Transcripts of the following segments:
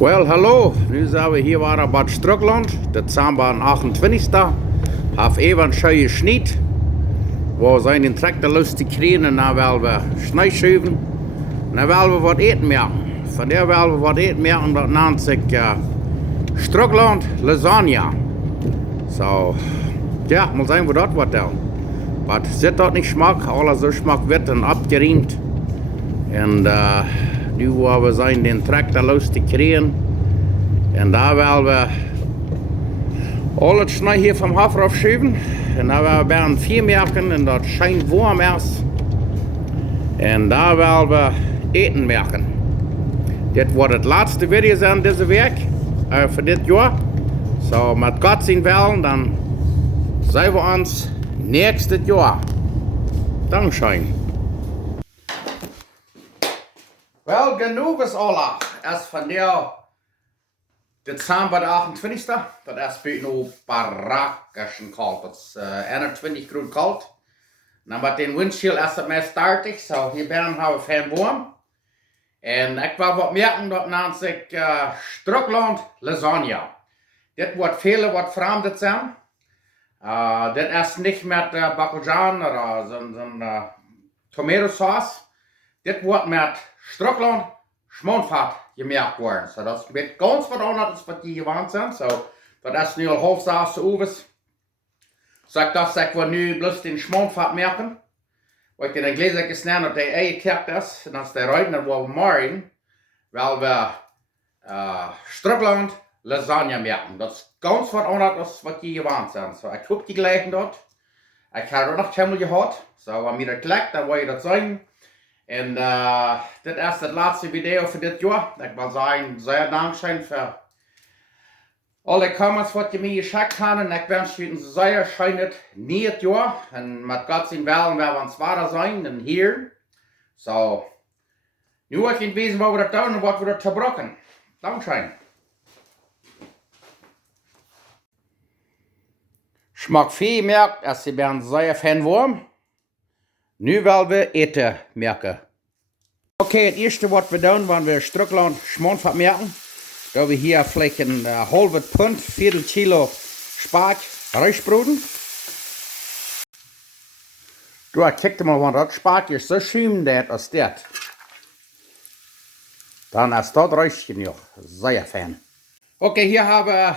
Well, hallo, nu zijn we hier waren bij Schtrucklaunt, dat zijn we aan 28. Have even een schöne Schnitt. We zijn in Traktor los te krijgen en dan willen we snijschuiven. En dan willen we wat eten maken. Van daar willen we wat eten maken, dat noemt zich Schtrucklaunt Lasagna. Zo, ja, mal sehen, wo das wird dann. Was zit dat nicht smaak, alles so smaak wird dann abgeriemd. En nu waar we zijn den Traktor los te krijgen. En daar willen we al het snij hier vom Hafer afschuiven. En daar willen we bij een 4 merken en dat schijnt warm is. En daar willen we eten merken. Dit wordt het laatste video zijn deze week voor dit jaar. Zo, met God zien willen, dan zien we ons nächstes jaar. Dankeschön. Wel, genoeg is alle. Als van der Dezember 28. Dat is bij nu barakischen kalt. Dat is 21 graden kalt. Dan met den windschild is het meest 30. Zo, hier binnen hebben we veel warm. En ik wil wat merken, dat noemt zich Schtrucklaunt Lasagna. Dit wordt veel wat veranderd zijn. Dit is niet met bakkeljan of zo'n tomatensaus. Dit wordt met Schtrucklaunt schmoonvat gemerkt worden. So, dat is met ganz wat anders als wat die gewend zijn. So, dat is nu al halfzaas te overs. So, ik dacht, ik wil nu bloß den schmoonvat merken. Wat ik in een gläser gesneden dat hij eigen kerkt is. En als hij rijdt, dan willen we morgen we Schtrucklaunt Lasagna merken. Dat is ganz wat anders als wat die gewend zijn. So, ik hoop die gleichen dort. Ik heb er nog helemaal gehad. So, wanneer mir dat klikt, dan wil je dat zeggen. En dit is het laatste video voor dit jaar. Ik wil zeggen, zeer dankzij voor alle comments wat je mij geschickt hebt. En ik wens je een zeer schönes nieuw jaar. En met God zijn willen we ons vader zijn en hier. Zo, nu wil ik niet weten wat we dat doen en wat we dat verbroken. Dankzij. Smaak veel merkt, als je bent zeer fan warm. Nu willen we eten merken. Oké, het eerste wat we doen, wanneer we Schtrucklaunt schmoonvat merken, dat we hier vielleicht een halve pond, 4 kilo spaak, rijstbroden. Doe, kijk maar, want dat spaak is zo schuimend als dit. Dan is dat rijst genoeg. Zeer fijn. Oké, hier hebben we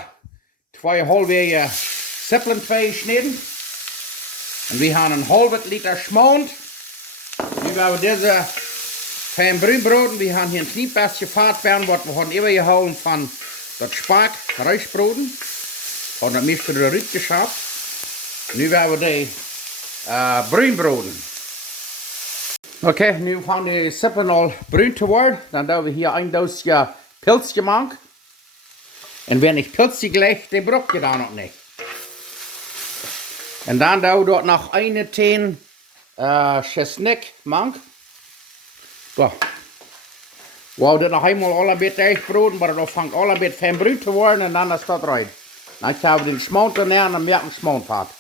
2 halve Schtrucklaunt geschnitten. En we hebben een halve liter schmoond. Nu hebben we deze fijn bruinbroden. We hebben hier een klein beetje vat werden, wat we hebben overgehouden van dat spaak, rijstbroden. We hebben dat meeste eruit geschapt. Nu hebben we de bruinbroden. Oké, nu gaan de sippen al bruin te worden. Dan doen we hier een doosje pilsje maken. En wenn ik pilsje gleich, dan brok je dan nog niet. En dan doen we dort nog een teen chesnek mank. Zo. Wou dit nog eenmaal al een beetje uitbroden, maar dan vangt al een beetje fijn bruin te worden en dan is dat eruit. Dan gaan we den schmoont erin en dan merken we schmoonvat.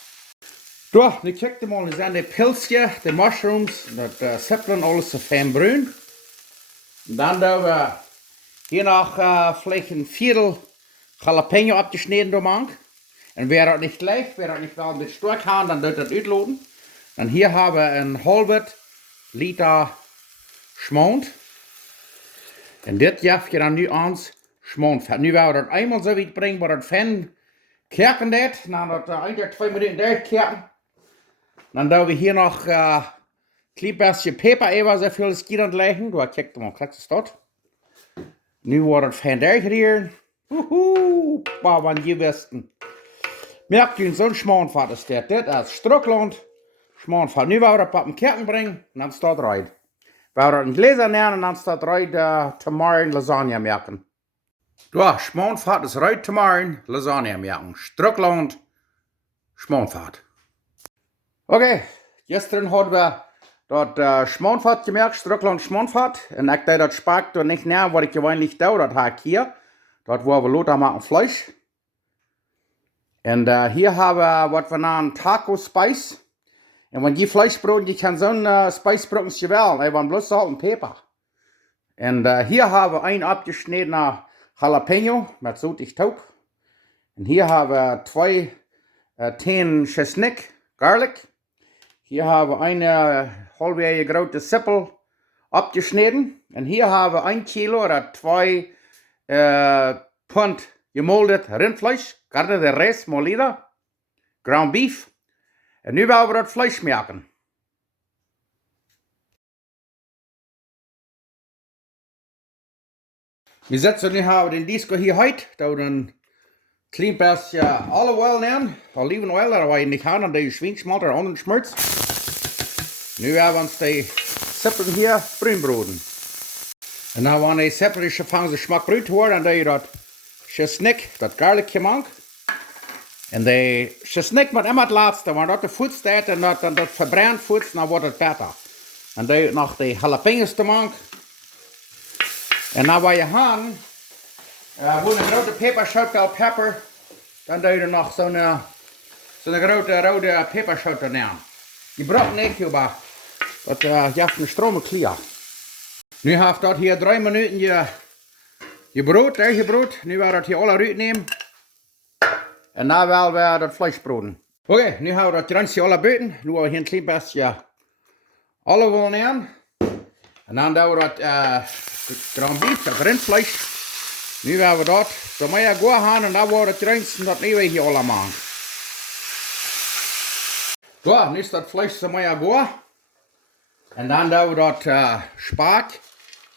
Zo, nu kijk je maar, dan zijn de pilsje, de mushrooms, dat sippelen alles zo fijn bruin. En dan doen we hier nog vielleicht een viertel jalapeno abgeschnitten door mank. En wer dat niet gleich, wer dat niet wel met sterk gaan, dan doet dat uitloten. En hier hebben we een halve liter schmoont. En dit geef je dan nu ons schmoonvet. Nu willen we dat eenmaal zo weit brengen, waar dat fijn kerken deed. Dan dat eigenlijk 2 minuten durchkerken. Dan doen we hier nog een klein beetje peper even zo veel als aan het leggen. Doe, kijk maar, kijk eens dat. Nu wordt het fijn durchgerieren. Woehoe, wat je wisten. Merkt u zo'n schmoonvat is dit. Dit is Schtrucklaunt schmoonvat. Nu willen we dat op een kerken brengen en dan staat het eruit. We willen dat in gläser nemen en dan staat het eruit te morgen lasagna merken. Ja, schmoonvat is eruit te morgen lasagna merken. Schtrucklaunt schmoonvat. Oké, gisteren hadden we dat schmoonvat gemerkt, Schtrucklaunt schmoonvat. En ik deed dat spaak door niet naar wat ik gewöhnlich doe, dat heb ik hier. Dat waar we loter maken vlees. En hier hebben we wat we noemen taco spice. En wanneer je vleesbrood, je kan zo'n spice brokken wel. Hij wordt bloß salt en peper. En hier hebben we een abgeschnittener Jalapeno met zoetig taub. En hier hebben we 2 10 chestnut garlic. Hier hebben we een halve grote sippel abgeschnitten. En hier hebben we 1 kilo oder 2 Pfund gemoldet Rindfleisch, carne de res molida, ground beef. En nu willen we dat vlees maken. We zetten nu hebben we den disco hier uit, dat we een klein beetje olive oil nemen, olivenoil, dat we niet gaan, dat je schwinschmalt oder anderen schmutz. Nu hebben we ons die sippelen hier bruinbroden. En dan wanneer die sippelen gevangen ze smak bruin worden, dan doe je dat chestnut, dat garlic gemaakt. En de chestnut moet immer het laatste, want dat de voet staat en dat verbrandt voet, dan wordt het beter. En dan doe je nog de jalapenos te maken. En dan waar je gaan, voor een grote peperzout, bell pepper, dan doe je er nog zo'n grote rode peperzout nemen. Je braucht niet, maar dat je hebt een strome klier. Nu heeft dat hier 3 minuten je brood, eigen brood. Nu gaan we dat hier alle uit nemen. En dan willen we dat vlees broden. Oké, nu hebben we dat randje alle buiten. Nu gaan we hier een klein beetje olive nemen. En dan doen we dat ground beef, dat rindvlees. Nu gaan we dat zo maar goed gaan en dan wordt het randje dat nu hier alle maken. Zo, nu is dat vlees zo maar goed. En dan doen we dat spaak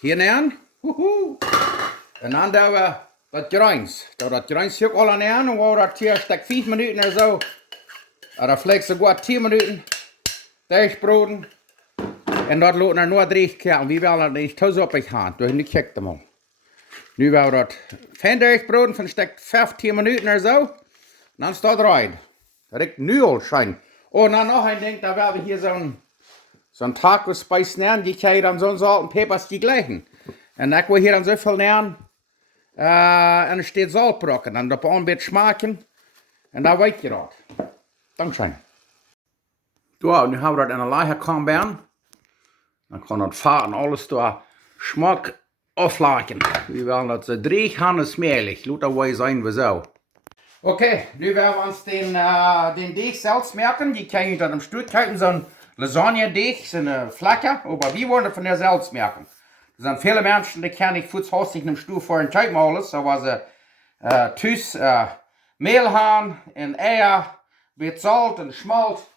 hier nemen. En dan doen we dat grijns. Dat grijns ook alle nemen. En we dat hier stek 5 minuten of zo. En dan vlees zo goed 10 minuten. Dijsbroden. En dat loopt naar nog 3 keer. En we willen dat niet thuis op gaan. Dus nu kijk het maar. Nu willen we dat fijn dijsbroden van stek 15 minuten of zo. En dan staat het eruit. Dat ik nu al schijn. Oh, en dan nog een ding. Dan willen we hier zo'n taco-spice nemen. Die kan je dan zo'n salt en pepers die gleichen. En dan wil je hier dan zoveel nemen. En er staat zaltbrokken. En dat een beetje smaken. En dan weet je dat. Dankzij. Zo, nu hebben we dat in een lager komen. Dan kan dat vaat en alles door smaak aflaken. We willen dat ze 3 handen smerig. Laat dat wel zijn we zo. Oké, nu willen we ons den deeg zelf smerken. Die kan je dan im Stuhl kijken. Zo'n Lasagna deeg, zo'n vlakke. Maar we willen van der zelf smerken. Er zijn viele mensen die kan ik voetshoostig in de stoel voor een tijd maken. Zo was ze thuis meel gaan en eier, met zout en schmalt.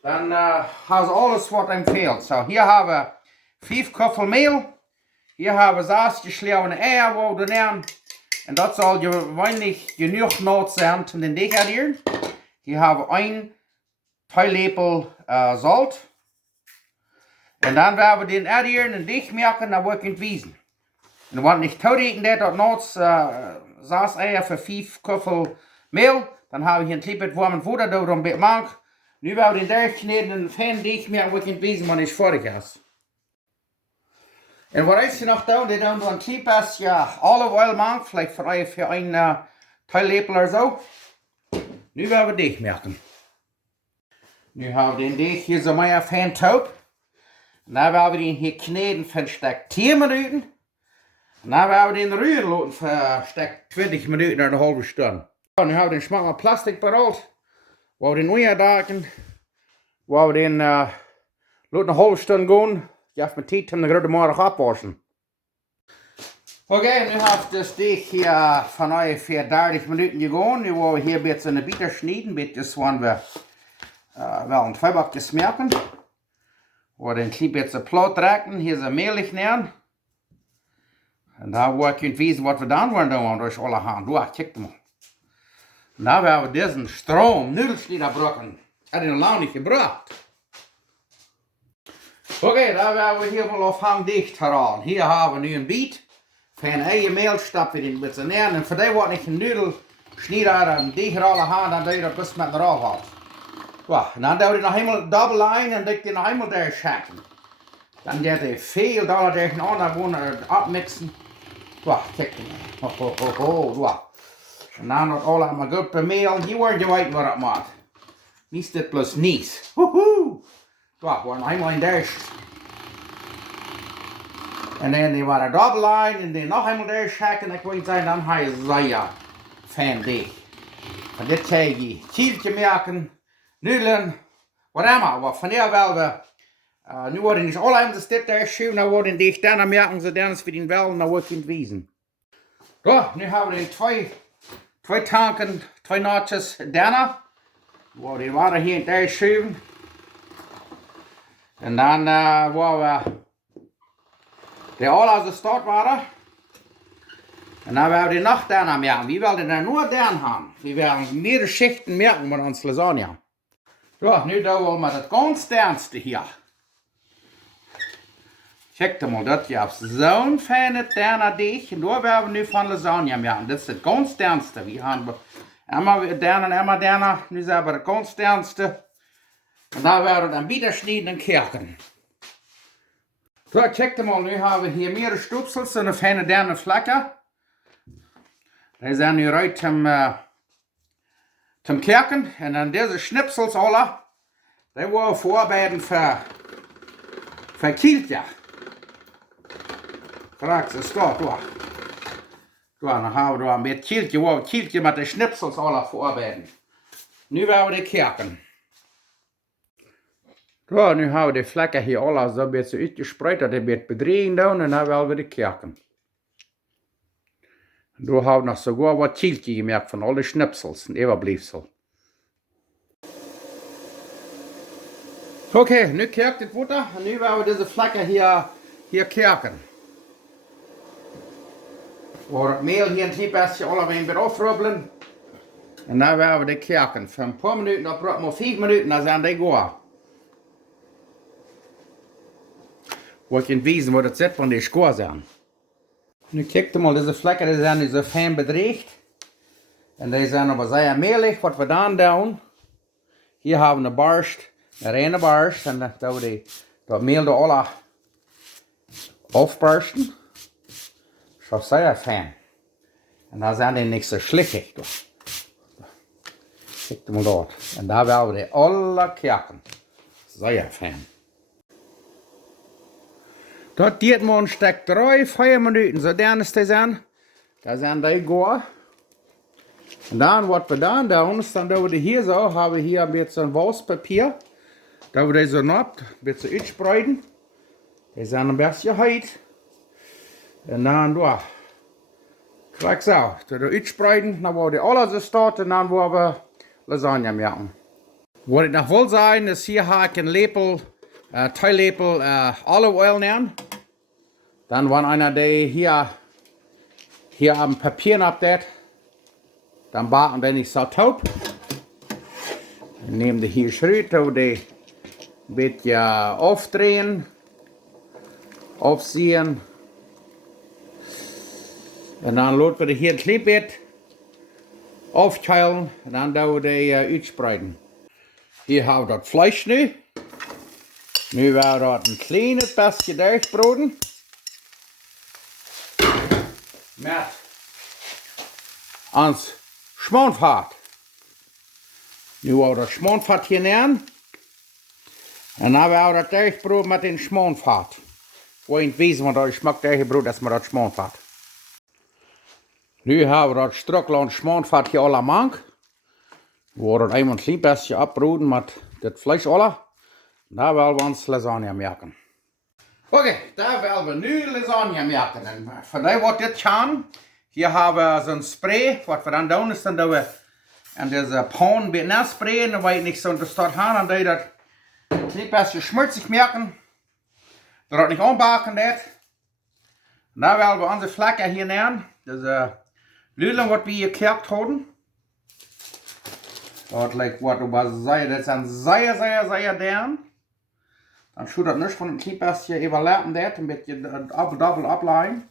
Dan hebben ze alles wat hem fehlt. So, hier hebben we 5 koffel meel. Hier hebben we 6 geschlagene eier, wo we nemen. En dat zal je weinig genoeg nood zijn om den deeg te hier. Hier hebben we 1 theelepel zout. En dan werden we den hier en dicht maken, dan wordt het wiesen. En want niet toerekenen dat nood 6 eier voor 5 koffel meel. Dan hebben we hier een klein beetje warme voeder door een beetje maken. Nu willen we den deeg kneden en fijn dicht maken, wordt het wiesen, maar niet vorig is. En wat is er nog doen? Die doen we een klein beetje olive oil maken, vielleicht voor een theelepel of zo. Nu willen we dicht maken. Nu hebben we den deeg hier zo maar fijn taub. En dan willen we den hier kneden voor stek 10 minuten. En dan willen we den ruren laten voor stek 20 minuten naar een halve stunde. Nu hebben we den smaak met plastic berold. Waar we den uitdagen. Waar we den laten een halve stunde gaan. Je hebt met tijd om de grote morgen afwassen. Oké, nu heeft de steeg hier van ongeveer 30 minuten gegaan. Nu gaan we hier een beetje in de bieten snijden. Een beetje zoals we wel een tweebakje smerken. We een klein beetje plaut trekken. Hier zijn melig nemen. En dan waar je kunt weten wat we dan willen doen durch alle handen. Doe, kijk maar. En dan hebben we deze stroom nudelslieder brokken. Dat is nog lang niet gebracht. Oké, dan werden we hier wel afhang dicht herhalen. Hier hebben we nu een biet. Van eigen meel stappen we in met z'n neer. En voor die wordt niet een nudel snijden en dicht alle handen. Dan doe je dat best met een rol had. En dan doe je nog helemaal dubbel line en dan je nog helemaal daar schaken. Dan gaat je veel daar tegenaan, dan gewoon afmixen. Kijk maar. En dan dat allemaal goed bemeel. Hier wordt je weet wat het maakt. Niets dit plus niets. We worden helemaal in daar. En dan die waren dobbelijn en dan nog eenmaal durchhakken. Ik weet zijn, dan ga je zeer fan die. Van dit krijg je kieltje merken, nudelen, whatever. Wat van hier wel we, nu worden niet alle de dit daar schuwen, dan worden die dan merken ze dan is voor die wel, dan wordt het wezen. So, nu hebben we twee tanken, twee naadjes daarna. Waar die water hier in daar schuwen. En dan waar we de alle gestart waren. En dan werden we die nog daarna merken. Wie wilden er nur daarna gaan? We werden meerdere Schichten merken met ons Lasagna. So, nu doen we met het consistentste hier. Check mal, dat je zo'n fijne daarna deeg. En daar werden we nu van Lasagna merken. Dat is het consistentste. We gaan immer daarna. Nu zijn we het consistentste. En dan werden we dan bieten snijden en kerken. So, check mal, nu hebben we hier meerdere stoepsels en een fijne daarna vlekken. Die zijn nu uit zum kerken. En dan deze schnipsels alle, die worden voorbereiden voor kieltje. Kijk, ze staat daar. Dan hebben we daar met kieltje met de schnipsels alle voorbereiden. Nu werden we de kerken. So, nu hebben we de vlekken hier alle zo een beetje uitgespreid, dat die een beetje bedreigend doen en dan willen we de kerken. Daar hebben we nog sogar wat kieltje gemerkt van alle schnipsels en overblijfsel. Oké, nu kerkt het water en nu willen we deze vlekken hier kerken. Waar het meel hier een klein beetje allemaal weer afrubbelen. En dan willen we de kerken. Voor een paar minuten, dat braucht maar 5 minuten, dan zijn die gaar. Wat je in het wezen wat het zit van die schaar zijn. Nu kijk mal, deze vlekken die zijn nu zo fijn bedreigd. En die zijn aber zeer mehlig. Wat we dan doen. Hier hebben we een barst, een reine barst. En dan doen we dat meel door alle afbarsten. Zo zeer fijn. En dan zijn die niet zo slikkig. Kijk mal dat. En daar willen we die alle kerken. Zeer fijn. Dat duurt maar een stuk 3-4 minuten, zo dan is het zijn. Dan zijn die gaar. En dan wat we dan doen, is dan doen we hier zo, hebben we hier een beetje een waspapier. Dat we die zo napt, een beetje uitspreiden. Die zijn een beetje heet. En dan door. Kijk zo, dat we uitspreiden, dan worden die alles gestart en dan worden we Lasagne maken. Wat ik nog wil zeggen, is hier heb ik een lepel, teillepel olive oil nemen. Dan wanneer einer die hier am Papier abdeed, dan baken die niet zo taub. Dan neem die hier schritt, die een beetje afdrehen, afziehen. En dan laten we die hier een klein beetje afkeilen en dan doen we die uitspreiden. Hier hebben we dat vlees nu. Nu willen we dat een klein beetje durchbroden. Met ons schmoonvat. Nu willen we dat schmoonvat hier nemen. En dan willen we dat durchbroden met een schmoonvat. Voor je het wezen, want dat smaakt durchbroden, dat is maar dat schmoonvat. Nu hebben we dat Schtrucklaunt schmoonvat hier allemaal. We worden eenmaal een klein beetje afbroden met dit vlees alle. Daar willen we ons lasagne maken. Oké, daar willen we nu lasagne maken. En voor die wordt dit gaan. Hier hebben we zo'n spray. Wat we dan doen is dan doen we en deze pan een beetje nasprayen. Dan weet je niet zo te start gaan. En dan doe je dat een klein beetje schmutzig maken. Dat het niet aanbaken dit. En dan willen we onze vlekken hier nemen. Dus lullen wat we hier gekerkt hebben. Dat lijkt wat we zeggen, dat zijn zeer dern. Dan schuurt dat niet van een klein beetje overlaten dit, een beetje dubbel afleiden.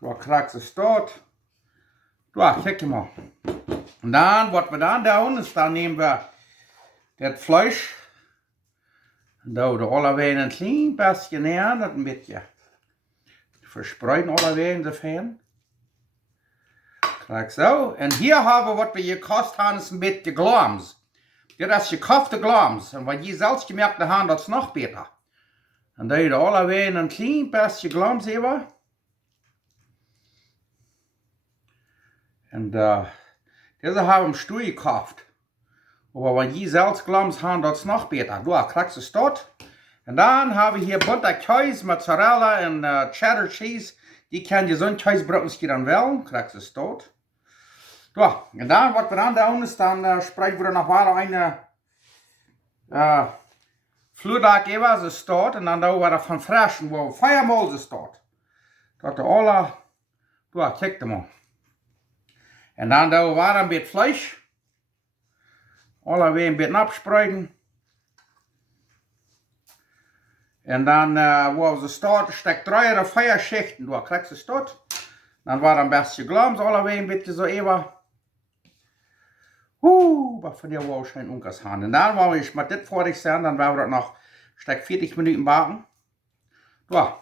Zo krijgt ze start. Zo, kijk je maar. En dan, wat we dan doen, is dan nemen we dit vlees. En doen we allebei een klein beetje neer, dat een beetje verspreiden allebei zo fijn. Kijk zo. En hier hebben we wat we gekocht hebben, is een beetje glams. Dit is gekofte glams. En wat je zelfs gemerkt hebt, dat is nog beter. En da je er alweer een klein beetje glans over. En deze hebben we stoel gekauft. Aber wenn die Salzglams haben, das noch besser. Du kriegst es dort. Und dann haben wir hier bunter Käse, Mozzarella und Cheddar Cheese. Die kann je so ein Käsebrötchen dann wählen. Kriegst es dort. Ja, und dann, was wir dann tun, ist, dann sprechen wir noch weiter eine Flurdag über, das ist dort. Und dann da wir von Frischen, wo Feiermol ist dort. Dort alle, du, check dir mal. Und dann da wir ein bisschen Fleisch. Alle weer een beetje abspreiden. En dan, wo ze staat, stek 3 oder 4 Schichten durch, kriegst du es dort. Dann war ein bisschen Glams, alle weer een beetje so über. Was von dir war schön unkas Hand. Und dann, wenn ich mit das fertig sein, dann werden wir das noch stek 40 Minuten backen. Ja.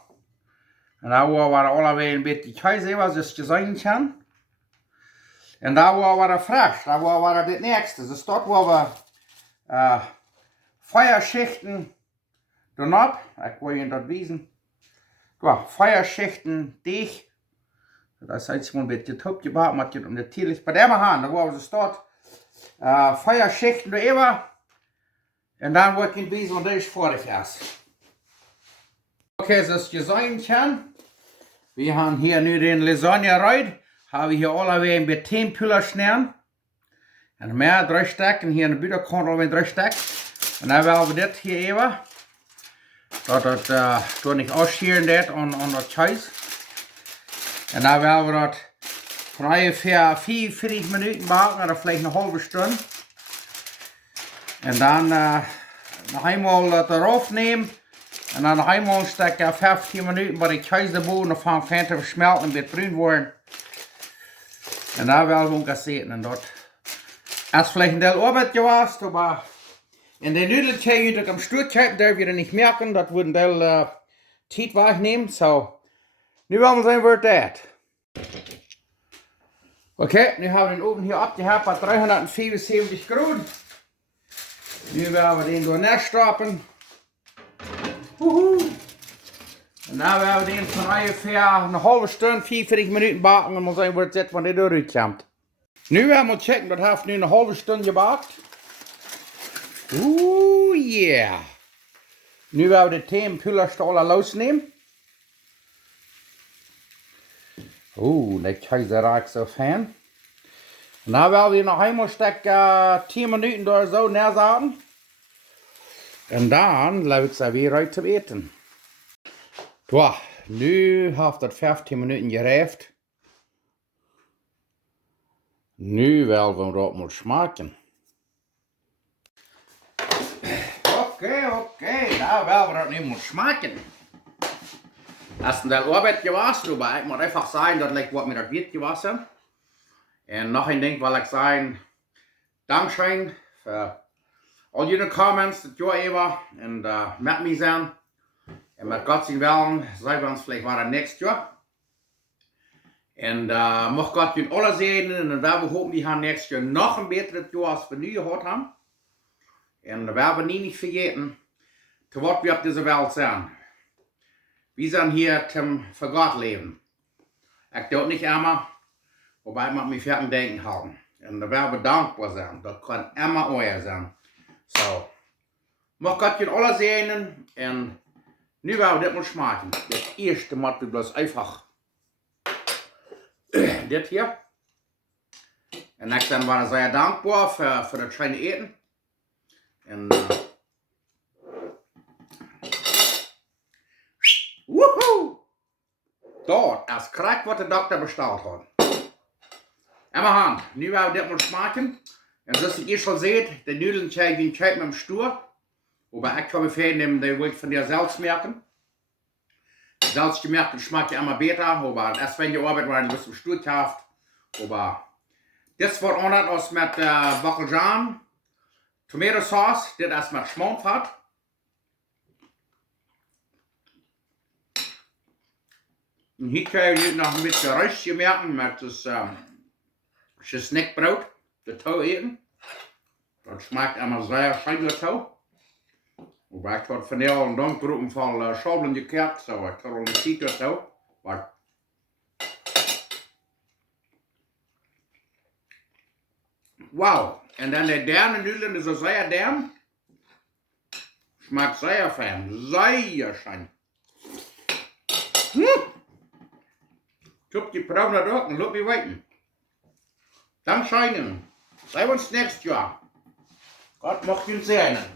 Und dann war alle weer een beetje Käse über, so es sein kann. En daar waren we frisch, daar waren we het nächste. Dus dort waren we 4 Schichten erop. Ik wil je dat wijzen. Ja, 4 Schichten deeg. Dat is iets een beetje top gebakken, maar het natuurlijk bij de hand. Daar waren we dort 4 Schichten erover. En dan wordt het wijzen, want dat is fertig is. Oké, zoals je zien kan. We hebben hier nu den Lasagne rein. Habe ich hier alle ein bisschen Püller schneiden. Und mehr 3 Stück. Und hier in der Bücherkant auch 3 Stück. Und dann werden wir das hier eben. Das tue nicht ausschälen und das Käse. Und dann werden wir das von ungefähr 40 Minuten backen oder vielleicht eine halbe Stunde. Und dann noch einmal darauf nehmen. Und dann noch einmal ein Stück 15 Minuten bei der Käse boven. Und dann fängt es schmelzen und wird grün werden. Und da werden wir uns sehen. Und dort ist vielleicht ein Teil Arbeit gewesen, aber in den Nudeln, die am Stuhlkörper, darf ich nicht merken, das würde ein Teil Zeit wegnehmen. So, nun werden wir sehen, was das ist. Okay, wir haben den Ofen hier abgehakt bei 374 Grad. Nun werden wir den durchstapeln. Und dann werden wir den von ungefähr eine halbe Stunde, 44 Minuten backen und mal sehen, was jetzt von der durchkommt. Nu werden wir checken, das hat nu eine halbe Stunde gebackt. Yeah. Nu werden wir den Themenpüllerstahl losnehmen. Der Käse riecht so fein. Und dann werden wir noch einmal Stück 10 Minuten oder so nährsagen. Und dann läuft es wieder zum Eten. Ja, nu hat das 15 Minuten gereift. Nu werden wir das mal schmecken. Okay, da werden wir das nicht mal schmecken. Das ist eine Arbeit gewesen, aber ich muss einfach sagen, das liegt was mit der Wirt gewesen. Und noch ein Ding, weil ich sagen, Dankeschön für all die Comments, das Jahr über und mit mir sein. Und mit Gott sein Willen sehen wir uns vielleicht wieder nächstes Jahr. Und mag Gott mit alle sehen. Und wir hoffen, wir haben nächstes Jahr noch ein besseres Jahr, als wir nu gehabt haben. Und wir werden nie nicht vergessen, zu was wir auf dieser Welt sind. Wir sind hier zum für Gott leben. Ich tue nicht immer, wobei ich mich fertig denken haben. Und da werden wir dankbar sein. Das kann immer euer sein. So, mag Gott mit alle sehen. Und nu werden wir das mal schmecken. Das erste Mal wird bloß einfach das hier. Und ich dann war sehr dankbar für das schöne Eten. Und wuhu! Dort, als Krack, was der Doktor bestellt hat. Immer Hand, nu werden wir das mal schmecken. Und das ihr schon seht, die Nudeln zeigen mit dem Stuhl. Aber ich kann mir vornehmen, die will ich von dir selbst merken. Selbst gemerkt, schmeckt ja immer besser, aber erst wenn die Arbeit war, ein bisschen Stuhl kauft. Aber das wird anders als mit Bacaljan, Tomatensauce, das ist mit Schmonfett. Und hier kann ich noch ein bisschen Röstchen merken mit das Snackbrot, das Tau eten. Das schmeckt immer sehr schön, das Tau. Und waar ik van heel een dankroepen van Schtrucklaunt gekert, zo. Ik zal niet zien wat zo. Maar. Wauw. En dan de derne nudeln, is zeer dern. Schmeckt sehr fein. Sehr schön. Ich hab die Frau da und lass mich warten. Dann scheinen. Sehen wir uns nächstes Jahr. Gott macht uns sehen.